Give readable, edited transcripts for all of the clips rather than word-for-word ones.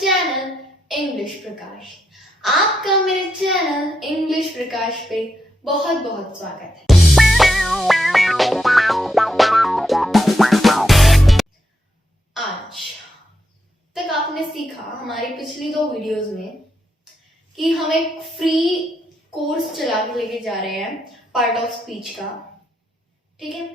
Channel English प्रकाश। आपका मेरे channel English प्रकाश पे बहुत बहुत स्वागत है। आज तक आपने सीखा हमारी पिछली 2 वीडियोस में कि हम एक फ्री कोर्स चला के लेके जा रहे हैं पार्ट ऑफ स्पीच का। ठीक है,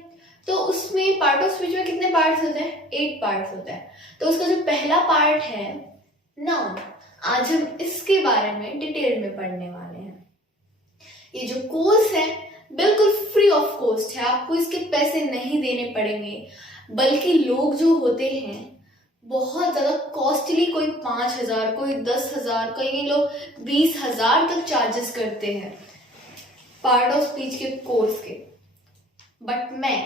तो उसमें पार्ट ऑफ स्पीच में कितने पार्ट्स होते हैं? 8 पार्ट्स होते हैं। तो उसका जो पहला पार्ट है नाउन, आज हम इसके बारे में डिटेल में पढ़ने वाले हैं। ये जो कोर्स है बिल्कुल फ्री ऑफ कॉस्ट है, आपको इसके पैसे नहीं देने पड़ेंगे, बल्कि लोग जो होते हैं बहुत ज्यादा कॉस्टली, कोई 5,000, कोई 10,000, कई लोग 20,000 तक चार्जेस करते हैं पार्ट ऑफ स्पीच के कोर्स के। बट मैं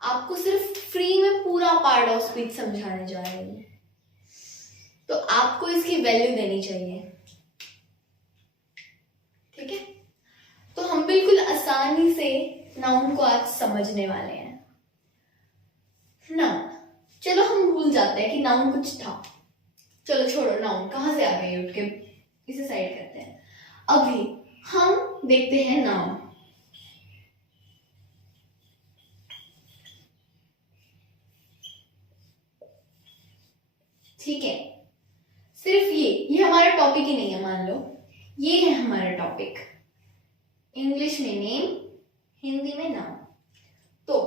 आपको सिर्फ फ्री में पूरा पार्ट ऑफ स्पीच समझाने जा रही हूँ, तो आपको इसकी वैल्यू देनी चाहिए। ठीक है, तो हम बिल्कुल आसानी से नाउन को आज समझने वाले हैं। नाउन, चलो हम भूल जाते हैं कि नाउन कुछ था। चलो छोड़ो, नाउन कहाँ से आ गई, उठ के इसे साइड करते हैं। अभी हम देखते हैं नाउन। ठीक है, सिर्फ ये हमारा टॉपिक ही नहीं है। मान लो ये है हमारा टॉपिक, इंग्लिश में नेम, हिंदी में नाम। तो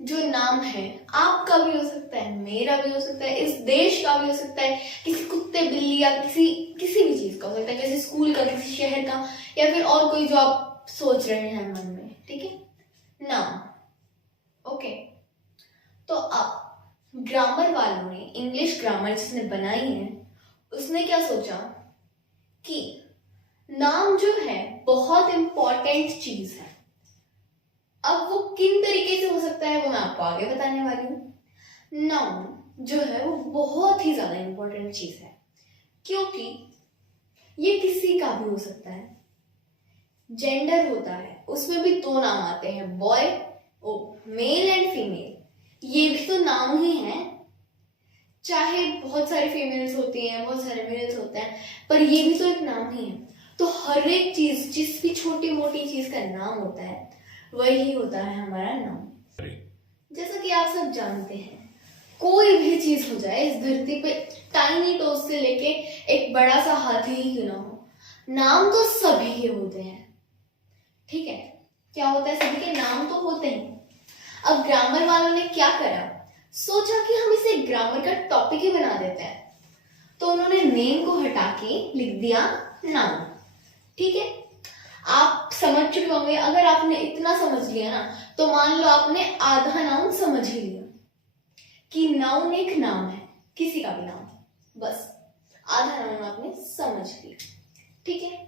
जो नाम है आपका भी हो सकता है, मेरा भी हो सकता है, इस देश का भी हो सकता है, किसी कुत्ते बिल्ली या किसी भी चीज का हो सकता है, किसी स्कूल का, किसी शहर का, या फिर और कोई जो आप सोच रहे हैं मन में। ठीक है, नाम। ओके, तो अब ग्रामर वालों ने, इंग्लिश ग्रामर जिसने बनाई है, उसने क्या सोचा कि नाम जो है बहुत इंपॉर्टेंट चीज है। अब वो किन तरीके से हो सकता है वो मैं आपको आगे बताने वाली हूँ। नाउन जो है वो बहुत ही ज्यादा इंपॉर्टेंट चीज है, क्योंकि ये किसी का भी हो सकता है। जेंडर होता है, उसमें भी 2 नाम आते हैं, बॉय, मेल एंड फीमेल। ये भी तो नाम ही है, चाहे बहुत सारी फीमेल्स होती हैं, बहुत सारे मेल्स होते हैं, पर ये भी तो एक नाम ही है। तो हर एक चीज, जिस भी छोटी मोटी चीज का नाम होता है, वही होता है हमारा नाम। जैसा कि आप सब जानते हैं, कोई भी चीज हो जाए इस धरती पे, टाइनी टोस से लेके एक बड़ा सा हाथी ही क्यों ना हो, नाम तो सभी के होते हैं। ठीक है, क्या होता है, सभी के नाम तो होते हैं। अब ग्रामर वालों ने क्या करा, सोचा कि हम इसे ग्रामर का टॉपिक ही बना देते हैं। तो उन्होंने नेम को हटा के लिख दिया नाउन। ठीक है, आप समझ चुके होंगे। अगर आपने इतना समझ लिया ना, तो मान लो आपने आधा नाउन समझ ही लिया कि नाउन एक नाम है, किसी का भी नाम, बस आधा नाउन आपने समझ लिया। ठीक है,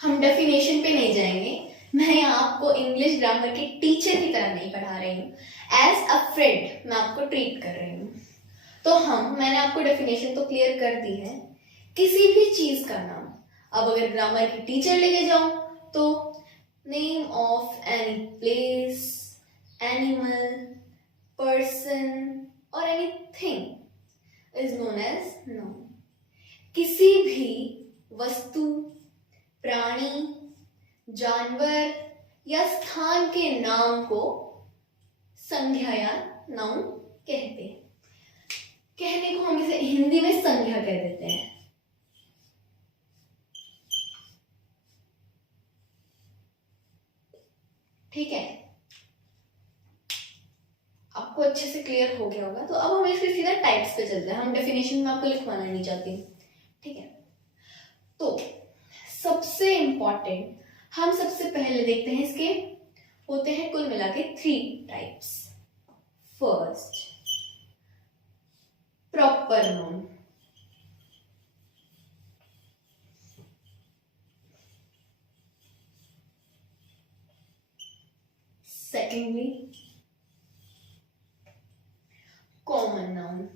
हम डेफिनेशन पे नहीं जाएंगे, मैं यहाँ आपको इंग्लिश ग्रामर के टीचर की तरह नहीं पढ़ा रही हूँ, एज अ फ्रेंड मैं आपको ट्रीट कर रही हूँ। तो मैंने आपको डेफिनेशन तो क्लियर कर दी है, किसी भी चीज का नाम। अब अगर ग्रामर की टीचर लेके जाओ तो name of any place, animal, person और anything is known as noun. किसी भी वस्तु, प्राणी, जानवर या स्थान के नाम को संज्ञा या नाउन कहते हैं। कहने को हम इसे हिंदी में संज्ञा कह देते हैं। ठीक है, आपको अच्छे से क्लियर हो गया होगा। तो अब हम इसके सीधा टाइप्स पे चलते हैं, हम डेफिनेशन में आपको लिखवाना नहीं चाहती। ठीक है, तो सबसे इंपॉर्टेंट हम सबसे पहले देखते हैं, इसके होते हैं कुल मिला के 3 types. First, proper noun. Secondly, common noun.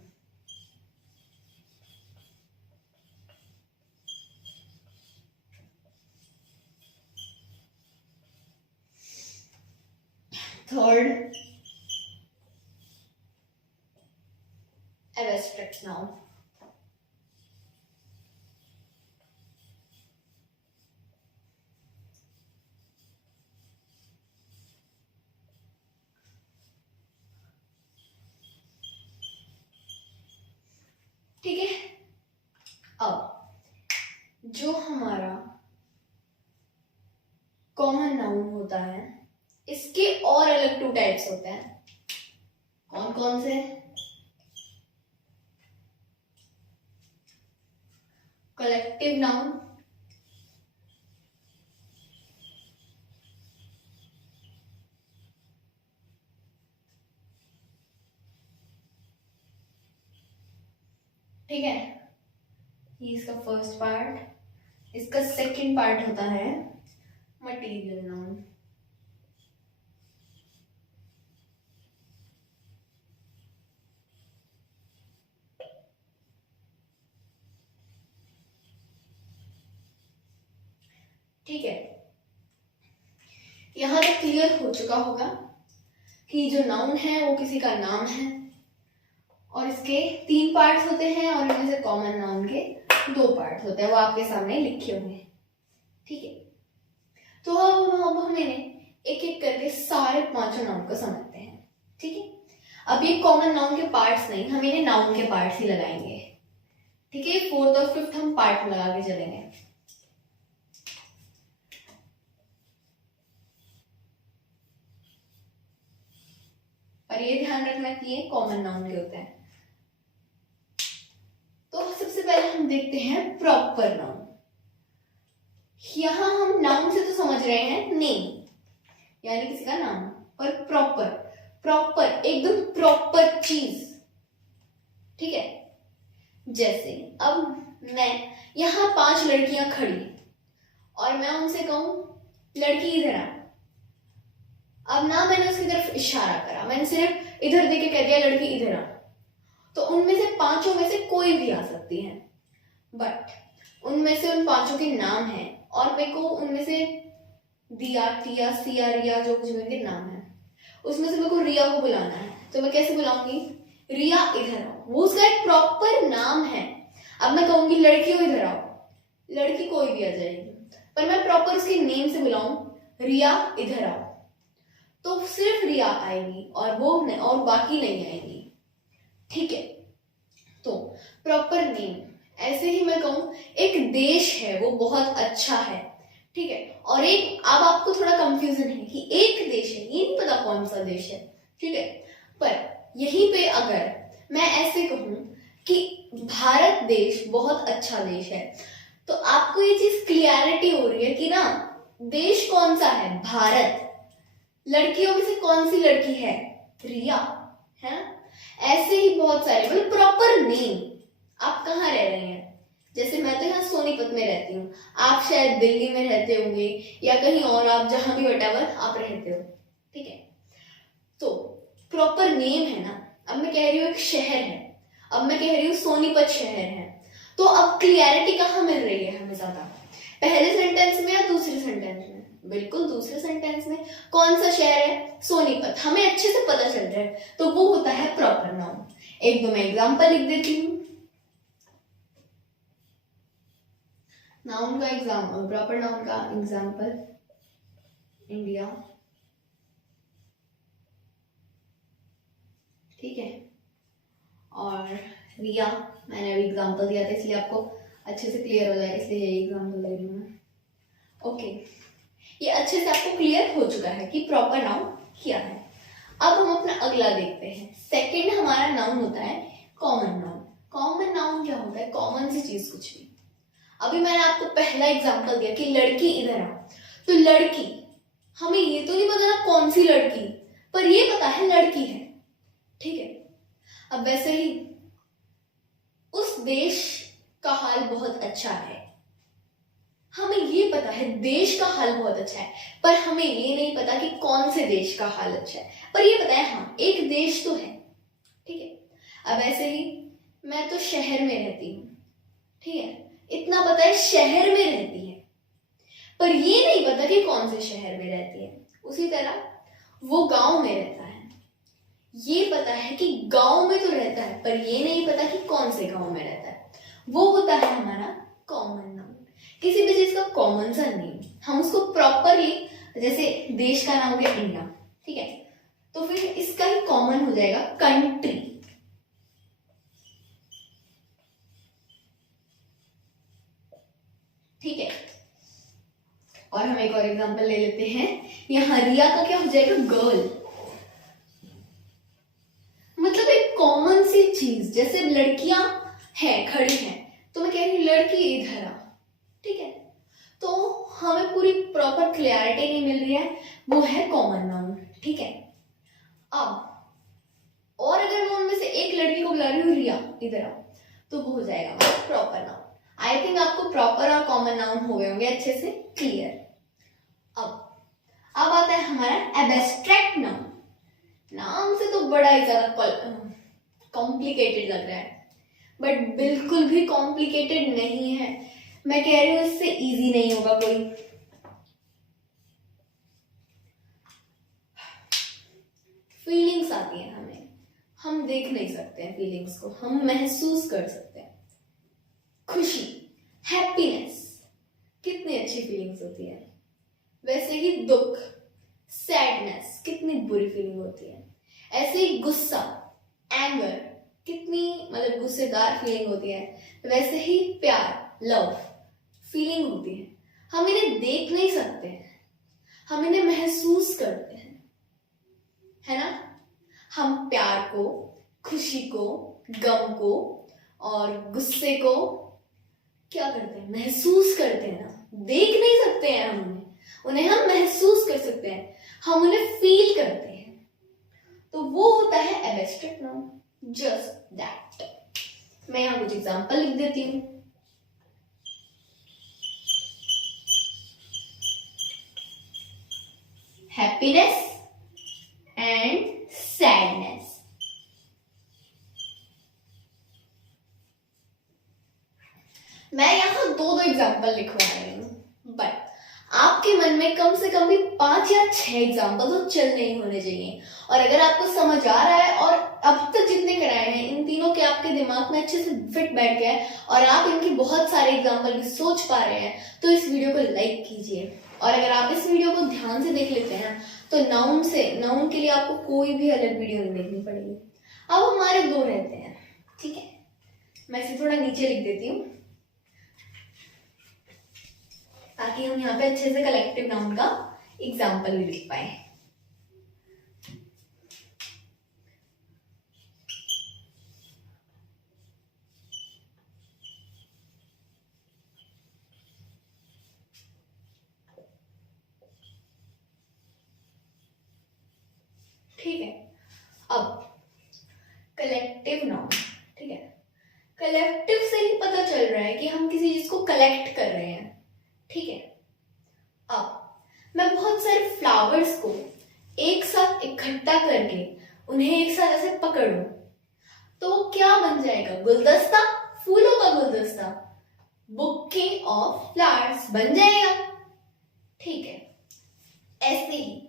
Third, abstract noun. ठीक है, अब जो हमारा कॉमन नाउन होता है, इसके और अलग 2 टाइप्स होते हैं। कौन कौन से? कलेक्टिव नाउन, ठीक है, ये इसका फर्स्ट पार्ट। इसका सेकंड पार्ट होता है मटेरियल नाउन। ठीक है, यहां तक क्लियर हो चुका होगा कि जो नाउन है वो किसी का नाम है और इसके 3 पार्ट्स होते हैं और इनमें से कॉमन नाउन के 2 पार्ट्स होते हैं, वो आपके सामने लिखे हुए हैं। ठीक है, तो अब हम इन्हें एक एक करके सारे 5 नाउन को समझते हैं। ठीक है, अब ये कॉमन नाउन के पार्ट्स नहीं, हम इन्हें नाउन के पार्ट्स ही लगाएंगे। ठीक है, 4th और 5th हम पार्ट में लगा के चलेंगे। और ये ध्यान रखना कि ये कॉमन नाउन के होते हैं। तो सबसे पहले हम देखते हैं प्रॉपर नाउन। यहां हम नाउन से तो समझ रहे हैं नेम, यानी किसी का नाम, और प्रॉपर, प्रॉपर एकदम प्रॉपर चीज। ठीक है, जैसे अब मैं यहां 5 लड़कियां खड़ी और मैं उनसे कहूं लड़की इधर आ। अब ना मैंने उसकी तरफ इशारा करा, मैंने सिर्फ इधर देके कह दिया लड़की इधर आ, तो उनमें से 5 में से कोई भी आ सकती है, बट उनमें से उन 5 के नाम है और मेरे को उनमें से दिया, टिया, सिया, रिया, जो कुछ उनके नाम है उसमें से मेरे को रिया को बुलाना है। तो मैं कैसे बुलाऊंगी? रिया इधर आओ, वो उसका एक प्रॉपर नाम है। अब मैं कहूंगी लड़कियों इधर आओ, लड़की कोई भी आ जाएगी, पर मैं प्रॉपर उसके नेम से बुलाऊं रिया इधर आओ, तो सिर्फ रिया आएगी और वो और बाकी नहीं आएगी। ठीक है, तो प्रॉपर नेम। ऐसे ही मैं कहूं एक देश है वो बहुत अच्छा है। ठीक है, और एक, अब आपको थोड़ा कंफ्यूजन है कि एक देश है, ये नहीं पता कौन सा देश है। ठीक है, पर यहीं पे अगर मैं ऐसे कहूं कि भारत देश बहुत अच्छा देश है, तो आपको ये चीज क्लियरिटी हो रही है कि ना देश कौन सा है? भारत। लड़कियों में से कौन सी लड़की है? रिया है। ऐसे ही बहुत सारे, मतलब प्रॉपर नेम। आप कहाँ रह रहे हैं? जैसे मैं तो यहाँ सोनीपत में रहती हूँ, आप शायद दिल्ली में रहते होंगे या कहीं और, आप जहां भी वटेवर आप रहते हो। ठीक है, तो प्रॉपर नेम है ना। अब मैं कह रही हूँ एक शहर है, अब मैं कह रही हूँ सोनीपत शहर है, तो अब क्लियरिटी कहाँ मिल रही है हमें ज्यादा? पहले सेंटेंस में या दूसरे सेंटेंस में? बिल्कुल दूसरे सेंटेंस में। कौन सा शहर है? सोनीपत, हमें अच्छे से पता चल रहा है, तो वो होता है प्रॉपर नाउन। एक दो मैं एग्जांपल लिख देती हूँ। नाउन का एग्जाम्पल, प्रॉपर नाउन का एग्जांपल, इंडिया। ठीक है, और रिया मैंने अभी एग्जांपल दिया था, इसलिए आपको अच्छे से क्लियर हो जाए, इसलिए यही एग्जांपल ले रही हूँ मैं। ओके, ये अच्छे से आपको क्लियर हो चुका है कि प्रॉपर नाउन क्या है। अब हम अपना अगला देखते हैं। सेकंड हमारा नाउन होता है कॉमन नाउन। कॉमन नाउन क्या होता है? कॉमन सी चीज कुछ भी। अभी मैंने आपको पहला एग्जांपल दिया कि लड़की इधर आ, तो लड़की, हमें ये तो नहीं पता ना कौन सी लड़की, पर ये पता है लड़की है। ठीक है, अब वैसे ही उस देश का हाल बहुत अच्छा है, हमें ये पता है देश का हाल बहुत अच्छा है, पर हमें ये नहीं पता कि कौन से देश का हाल अच्छा है। पर ये पता है हाँ एक देश तो है। ठीक है, अब ऐसे ही मैं तो शहर में रहती हूँ। ठीक है, इतना पता है शहर में रहती है, पर ये नहीं पता कि कौन से शहर में रहती है। उसी तरह वो गांव में रहता है, ये पता है कि गांव में तो रहता है, पर ये नहीं पता कि कौन से गांव में रहता है, वो होता है हमारा कॉमन नाउन। किसी भी चीज का कॉमन सा नेम, हम उसको प्रॉपरली, जैसे देश का नाम हो गया इंडिया, ठीक है, तो फिर इसका ही कॉमन हो जाएगा कंट्री। ठीक है, और हम एक और एग्जांपल ले लेते हैं। यहाँ रिया का क्या हो जाएगा, गर्ल। मतलब एक कॉमन सी चीज, जैसे लड़कियां हैं खड़ी हैं, तो मैं कह रही हूँ लड़की इधर आ, ठीक है, तो हमें पूरी प्रॉपर क्लियरिटी नहीं मिल रही है, वो है कॉमन नाउन। ठीक है, अब और अगर मैं उनमें से एक लड़की को बुला रही हूँ रिया इधर आ, तो वो हो जाएगा प्रॉपर नाउन। आई थिंक आपको प्रॉपर और कॉमन नाउन हो गए होंगे अच्छे से क्लियर। अब आता है हमारा एब्स्ट्रैक्ट नाउन। नाम से तो बड़ा ही ज्यादा कॉम्प्लिकेटेड लग रहा है, बट बिल्कुल भी कॉम्प्लिकेटेड नहीं है। मैं कह रही हूं इससे इजी नहीं होगा कोई। फीलिंग्स आती है हमें, हम देख नहीं सकते हैं फीलिंग्स को, हम महसूस कर सकते हैं। खुशी, हैप्पीनेस, कितनी अच्छी फीलिंग्स होती है। वैसे ही दुख, सैडनेस, कितनी बुरी फीलिंग होती है। ऐसे ही गुस्सा, एंगर, कितनी मतलब गुस्सेदार फीलिंग होती है। वैसे ही प्यार, लव, फीलिंग होती है। हम इन्हें देख नहीं सकते हैं, हम इन्हें महसूस करते हैं, है ना। हम प्यार को, खुशी को, गम को और गुस्से को क्या करते हैं, महसूस करते हैं ना। देख नहीं सकते हैं हम उन्हें हम महसूस कर सकते हैं, हम उन्हें फील करते हैं। तो वो होता है एब्स्ट्रैक्ट नाउन, जस्ट दैट। मैं यहां कुछ एग्जांपल लिख देती हूं। Happiness and sadness. मैं यहां दो एग्जांपल लिखवा रही हूं, बट आपके मन में कम से कम भी 5 या 6 एग्जाम्पल तो चल नहीं होने चाहिए। और अगर आपको समझ आ रहा है और अब तक जितने कराए हैं इन तीनों के आपके दिमाग में अच्छे से फिट बैठ गया है और आप इनके बहुत सारे एग्जाम्पल भी सोच पा रहे हैं, तो इस वीडियो को लाइक कीजिए। और अगर आप इस वीडियो को ध्यान से देख लेते हैं तो नाउन के लिए आपको कोई भी अलग वीडियो नहीं देखनी पड़ेगी। अब हमारे 2 रहते हैं, ठीक है, मैं इसे थोड़ा नीचे लिख देती हूँ ताकि हम यहाँ पे अच्छे से कलेक्टिव नाउन का एग्जाम्पल भी लिख पाए। ठीक है, अब कलेक्टिव नाउन, ठीक है, कलेक्टिव से ही पता चल रहा है कि हम किसी चीज को कलेक्ट कर रहे हैं। ठीक है, अब मैं बहुत सारे फ्लावर्स को एक साथ इकट्ठा करके उन्हें एक साथ ऐसे पकड़ूं तो क्या बन जाएगा, गुलदस्ता, फूलों का गुलदस्ता, बुके ऑफ फ्लावर्स बन जाएगा। ठीक है, ऐसे ही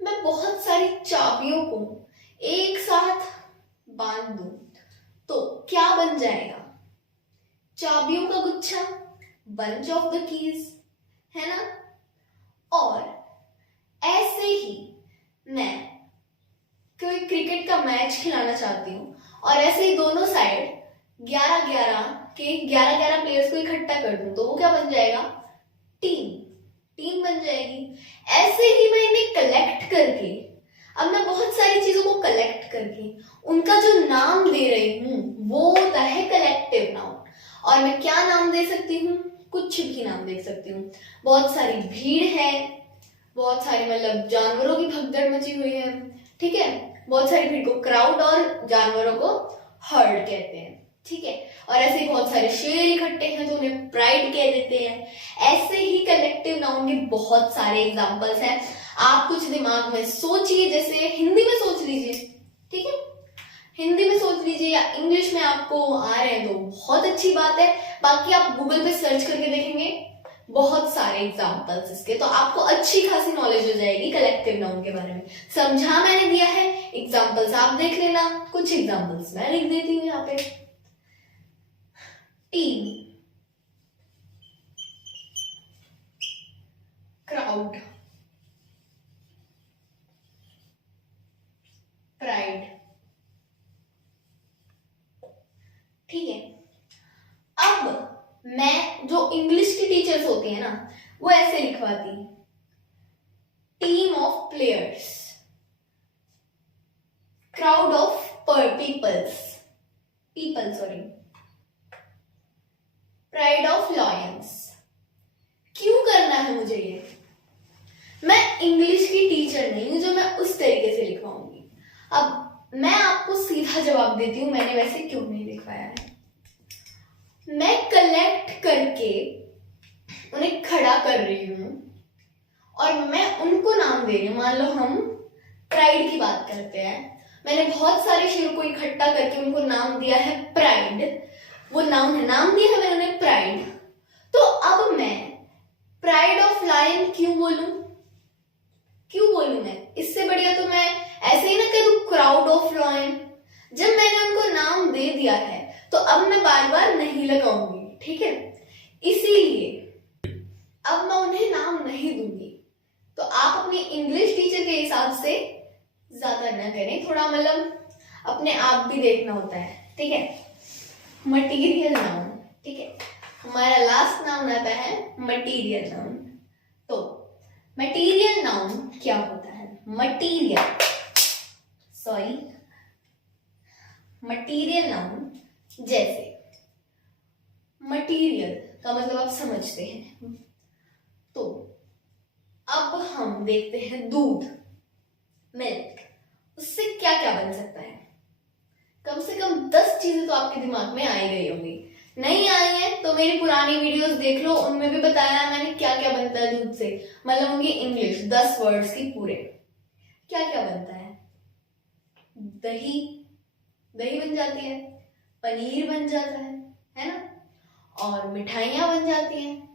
मैं बहुत सारी चाबियों को एक साथ बांध दूं तो क्या बन जाएगा, चाबियों का गुच्छा, बंच ऑफ द कीज, है ना। और ऐसे ही मैं कोई क्रिकेट का मैच खिलाना चाहती हूँ और ऐसे ही दोनों साइड 11 प्लेयर्स को इकट्ठा कर दूं तो वो क्या बन जाएगा, टीम बन जाएगी। ऐसे ही मैं इन्हें कलेक्ट करके, अब मैं बहुत सारी चीजों को कलेक्ट करके उनका जो नाम दे रही हूं वो होता है कलेक्टिव नाउन। और मैं क्या नाम दे सकती हूँ, कुछ भी नाम दे सकती हूँ। बहुत सारी भीड़ है, बहुत सारी मतलब जानवरों की भगदड़ मची हुई है, ठीक है, बहुत सारी भीड़ को क्राउड और जानवरों को हर्ड कहते हैं। ठीक है, और ऐसे ही बहुत सारे शेर इकट्ठे हैं तो उन्हें प्राइड कह देते हैं। ऐसे ही कलेक्टिव नाउन के बहुत सारे एग्जांपल्स हैं। आप कुछ दिमाग में सोचिए, जैसे हिंदी में सोच लीजिए, ठीक है, हिंदी में सोच लीजिए या इंग्लिश में आपको आ रहे हैं तो बहुत अच्छी बात है। बाकी आप गूगल पे सर्च करके देखेंगे बहुत सारे एग्जाम्पल्स इसके, तो आपको अच्छी खासी नॉलेज हो जाएगी कलेक्टिव नाउन के बारे में। समझा मैंने दिया है, एग्जाम्पल्स आप देख लेना, कुछ एग्जाम्पल्स मैं लिख देती हूँ यहाँ पे। Team, crowd, pride. ठीक है, अब मैं जो इंग्लिश की टीचर्स होती है ना, वो ऐसे लिखवाती, team of players, crowd of people sorry, pride of lions. क्यों करना है मुझे ये? मैं इंग्लिश की टीचर नहीं हूं जो मैं उस तरीके से लिखवाऊंगी। अब मैं आपको सीधा जवाब देती हूं, मैंने वैसे क्यों नहीं लिखवाया है। मैं कलेक्ट करके उन्हें खड़ा कर रही हूं और मैं उनको नाम दे रही हूं। मान लो हम प्राइड की बात करते हैं, मैंने बहुत सारे शेरों को इकट्ठा करके उनको नाम दिया है प्राइड, वो नाउन है, नाम दिया है मैंने उन्हें प्राइड। तो अब मैं प्राइड ऑफ लायन क्यों बोलूं मैं? इससे बढ़िया तो मैं ऐसे ही ना कह दूं क्राउड ऑफ लायन। जब मैंने उनको नाम दे दिया है तो अब मैं बार बार नहीं लगाऊंगी, ठीक है? इसीलिए अब मैं उन्हें नाम नहीं दूंगी। तो आप अपनी इंग्लिश टीचर के हिसाब से ज्यादा ना करें, थोड़ा मतलब अपने आप भी देखना होता है, ठीक है? मटीरियल नाउन, ठीक है, हमारा लास्ट नाउन आता है मटीरियल नाउन। तो मटीरियल नाउन क्या होता है? मटीरियल नाउन, जैसे मटीरियल का मतलब आप समझते हैं। तो अब हम देखते हैं दूध, मिल्क, उससे क्या क्या बन सकता है? कम से कम 10 चीजें तो आपके दिमाग में आई गई होंगी। नहीं आई है तो मेरी पुरानी वीडियोस देख लो, उनमें भी बताया है मैंने क्या क्या बनता है दूध से, मतलब उनकी इंग्लिश 10 वर्ड्स की पूरे। क्या क्या बनता है? दही बन जाती है, पनीर बन जाता है ना, और मिठाइयां बन जाती हैं।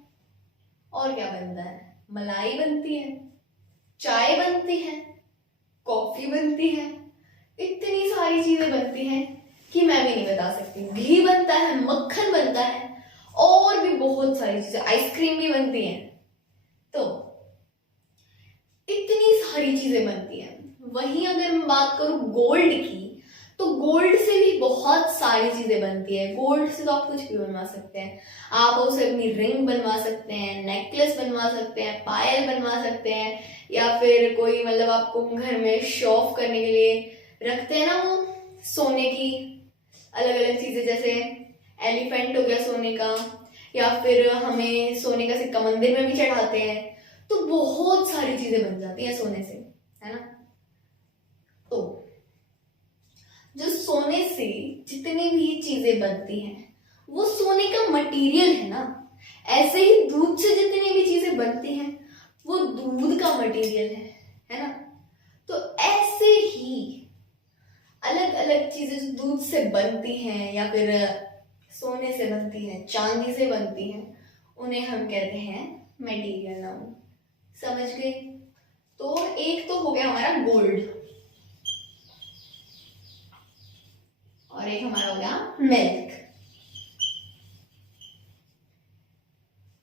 और क्या बनता है? मलाई बनती है, चाय बनती है, कॉफी बनती है, इतनी सारी चीजें बनती हैं कि मैं भी नहीं बता सकती। घी बनता है, मक्खन बनता है, और भी बहुत सारी चीजें, आइसक्रीम भी बनती है। तो इतनी सारी चीजें बनती हैं। वहीं अगर मैं बात करूं गोल्ड की, तो गोल्ड से भी बहुत सारी चीजें बनती है। गोल्ड से तो आप कुछ भी बनवा सकते हैं। आप उसे अपनी रिंग बनवा सकते हैं, नेकलेस बनवा सकते हैं, पायल बनवा सकते हैं, या फिर कोई मतलब आपको घर में शो ऑफ करने के लिए रखते हैं ना वो सोने की अलग अलग चीजें, जैसे एलिफेंट हो गया सोने का, या फिर हमें सोने का सिक्का मंदिर में भी चढ़ाते हैं। तो बहुत सारी चीजें बन जाती हैं सोने से, है ना? तो जो सोने से जितनी भी चीजें बनती हैं वो सोने का मटेरियल है ना। ऐसे ही दूध से जितनी भी चीजें बनती हैं वो दूध का मटेरियल है ना? तो ऐसे ही अलग अलग चीजें जो दूध से बनती हैं या फिर सोने से बनती हैं, चांदी से बनती हैं, उन्हें हम कहते हैं मटेरियल नाउन। समझ गए? तो एक तो हो गया हमारा गोल्ड, और एक हमारा हो गया मिल्क।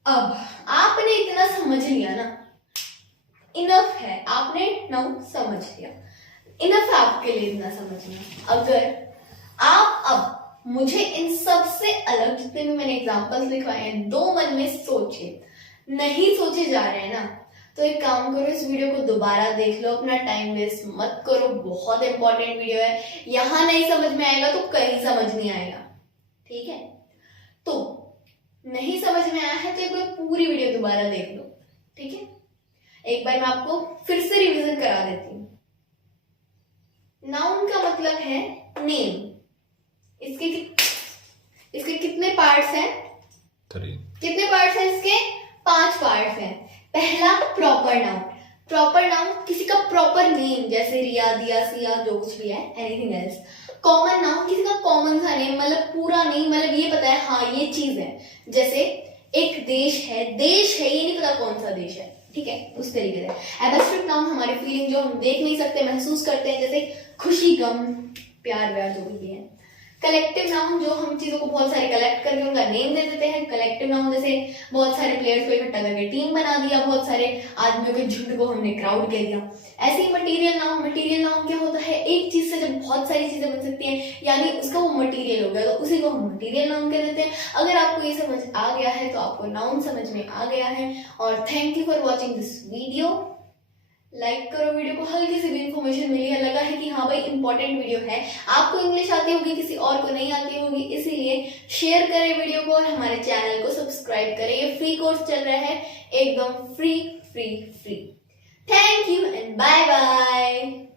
अब आपने इतना समझ लिया ना, इनफ है, आपने नाउन समझ लिया, इनफ है आपके लिए इतना समझना। अगर आप अब मुझे इन सब से अलग जितने भी मैंने एग्जांपल्स लिखवाए हैं, दो मन में सोचे, नहीं सोचे जा रहे हैं ना, तो एक काम करो, इस वीडियो को दोबारा देख लो, अपना टाइम वेस्ट मत करो। बहुत इंपॉर्टेंट वीडियो है, यहां नहीं समझ में आएगा तो कहीं समझ नहीं आएगा, ठीक है? तो नहीं समझ में आया है तो एक बार पूरी वीडियो दोबारा देख लो, ठीक है? एक बार मैं आपको फिर से रिवीजन करा देती हूँ। नाउन का मतलब है नेम। इसके कितने पार्ट्स हैं? 3। कितने पार्ट्स हैं इसके? 5 पार्ट्स हैं। पहला प्रॉपर नाउन। प्रॉपर नाउन किसी का प्रॉपर नेम, जैसे रिया, दिया, सिया, जो कुछ भी है, एनीथिंग एल्स। कॉमन नाउन किसी का कॉमन सा नेम, मतलब पूरा नेम, मतलब ये पता है हाँ ये चीज है। जैसे एक देश है ये नहीं पता कौन सा देश है, ठीक है, उस तरीके से। एब्स्ट्रैक्ट नाउन हमारे फीलिंग जो हम देख नहीं सकते, महसूस करते हैं, जैसे खुशी, गम, प्यार व्यार जो भी है। कलेक्टिव नाउन जो हम चीजों को बहुत सारे कलेक्ट करके उनका नेम दे देते हैं। कलेक्टिव नाउन जैसे बहुत सारे प्लेयर्स को इकट्ठा करके टीम बना दिया, बहुत सारे आदमियों के झुंड को हमने क्राउड कह दिया। ऐसे ही मटेरियल नाउन क्या होता है, एक चीज से जब बहुत सारी चीजें बन सकती हैं, यानी उसका वो मटेरियल हो गया, तो उसी को हम मटेरियल नाउन कह देते हैं। अगर आपको ये समझ आ गया है तो आपको नाउन समझ में आ गया है। और thank you for watching this video. Like करो वीडियो को, हल्की सी भी इंफॉर्मेशन मिली है, लगा है कि हाँ भाई इंपॉर्टेंट वीडियो है, आपको इंग्लिश आती होगी, किसी और को नहीं आती होगी, इसीलिए शेयर करें वीडियो को और हमारे चैनल को सब्सक्राइब करें। ये फ्री कोर्स चल रहा है, एकदम free. Thank you and bye bye.